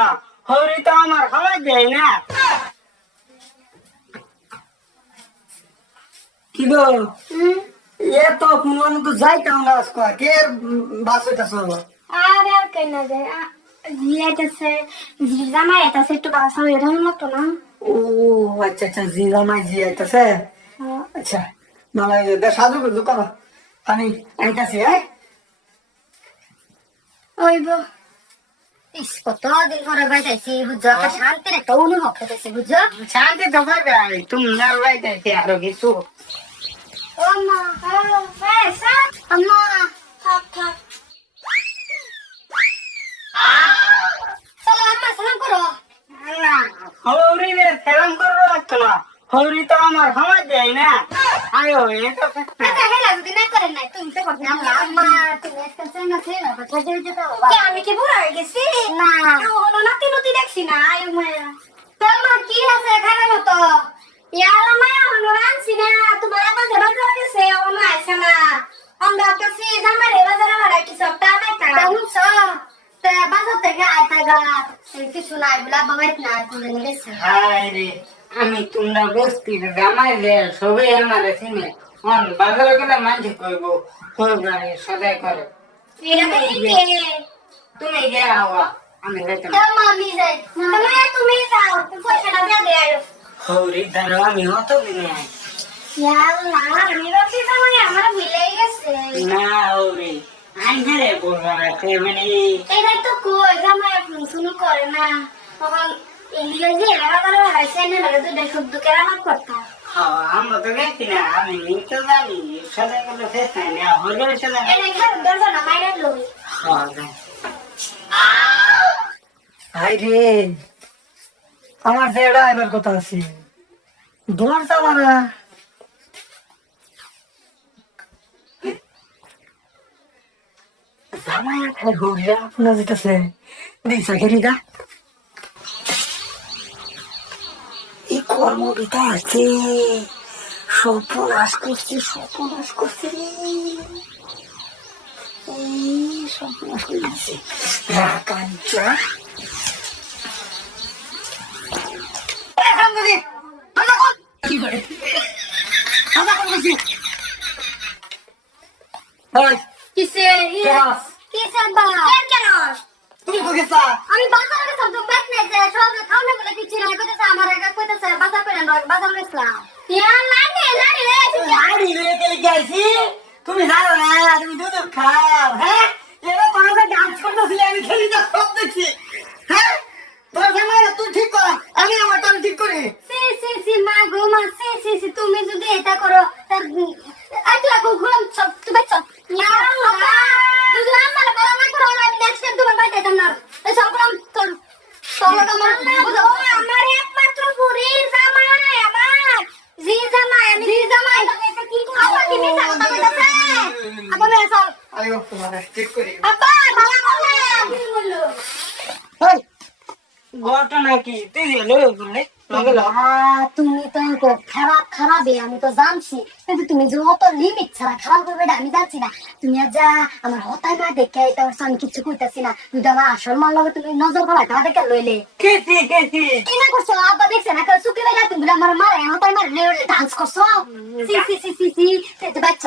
না, হরি তো আমার খাওয়াই দেয় না। কি গো এ তো কোন তো যাইতাম না আজকে কে বাস হইতাছ? আরে আর কেন যায় জিয়াইতেছে জামাই এটাছে একটু বাসা হয়ে ধরুন মতো না। ও আচ্ছা আচ্ছা, জি জামাই জি আইতাছে। আচ্ছা মানে সাজু গুজু করো, আমি আইতাছি। হ্যাঁ ওইব ইস কতদিন পরে বাইতাইছি বুঝছো, একটা শান্তির একটা অনুভব হতেছে বুঝছো। শান্তি তো পাবে, তুমি যাইতাছি আরো কিছু। ও মা আম্মা থাক থাক সালাম আম্মা সালাম করো। না হরি রে সেলাম করবো লাগতো না, হরি তো আমার খাওয়াই দেয় না। আয়ো এটা আচ্ছা হেলা যদি না করেন নাই তুমি তো করতে আম্মা তুমি আজকাল চেনা ছিল কথা বলতে তো আমি কি বুড়া হয়ে গেছি না হলো নাতি নতি দেখছি না আয়ো মায়া তোমার কি আছে খারাপ মতো ইয়ালা মায়া হলো আনছি না তোমার আমার বাজার গেছে ওনো আইছে না আমরা কাছে জামাই বাজারে হারা কি সবটা নাই তা হুনছ তে বাজার থেকে আইতা গা কিছু নাই বলা বাবাই না কোন গেছে। হায় রে, আমি তোমরা বস্তি জামাই রে সবাই আমার চিনে, বাজারে গেলে মাঝে কইব সদাই করে। তুমি গে আওয়া, আমি যাইতাম। আমি যাই তুমি যাও পয়সাটা দিয়ে দে আয়ো। হরি ধরো আমি অত দিনে ইয়াল্লাহ আমি ভাবছি জামাই আমার ভুলে গেছে। না হরি আইনে রে বলবার আছে মানে এটাই তো কই জামাই ফোন শুনু করে না তখন ইংরেজি এলাকার হাইছে না লাগে তো দেখো দুকের আমার কথা। আমরা তো গেছি না, আমি তো জানি সদাই করলে শেষ নাই না, হরি সদাই। এনে ঘর দরজা না মাইরা লই। হাই রে, আমার যেটা এবার কথা আছে দরজা মারা জামাই আর হরিয়া আপনার যেতেছে দিশা খেরিদা এই কর্মবিতা আছে, সর্বনাশ করছে সর্বনাশ করছে রে, এই সর্বনাশ করে দিচ্ছে কাঞ্চা। কি করে কিসে কিসে বা কেন তুমি কইছা আমি বাজারে গেছাম তো পেট নাই যায় সব খাওনে বলে কিছু না কইতাছে আমার আগে কইতাছে বাজার করে না বাজার গেছলাম ইয়া লাড়ি লাড়ি রে আরে রে কেলে গেছি, তুমি জানো না তুমি দুধ খাও। হ্যাঁ এরা তোমার সাথে ডান্স করতেছিলে, আমি খেলি না সব দেখছি। হ্যাঁ তোর জামাই তুই ঠিক কর, আমি আমার টান ঠিক করি। সি মা গো মা সি তুমি যদি এটা করো তার আইতলা গো ঘুম সব তুমি চল ইয়া বাবা যদি আমার বলা না করো আমি নেক্সট টাইম তোমার বাইতে দাম না এই সব কাম তোর তোর আমার বুঝো আমার একমাত্র বুড়ির জামাই আমার জি জামাই আমি জি জামাই এটা কি করব আপা কি মিছা কথা কইতাছে আপা মে সব আইও তোমার ঠিক করি। আপা ভালো বলে কি বললো এই ঘটনা কি তুই বললে তুমি তো খারাপ খারাপই আমি তো জানছি কিন্তু তুমি যে অত লিমিট ছাড়া খারাপ করবে এটা আমি জানছি না। তুমি আর যা আমার হতাই না দেখে এটা আমি কিছু কইতাছি না, তুই তো আমার আসল মাল লগে তুমি নজর ফেলা তা দেখে লইলে কেসি কি না করছো আব্বা দেখছে না চুকি বেলা তুমি আমার মারে হতাই মারে ডান্স করছো সি সি সি সি সি বাচ্চা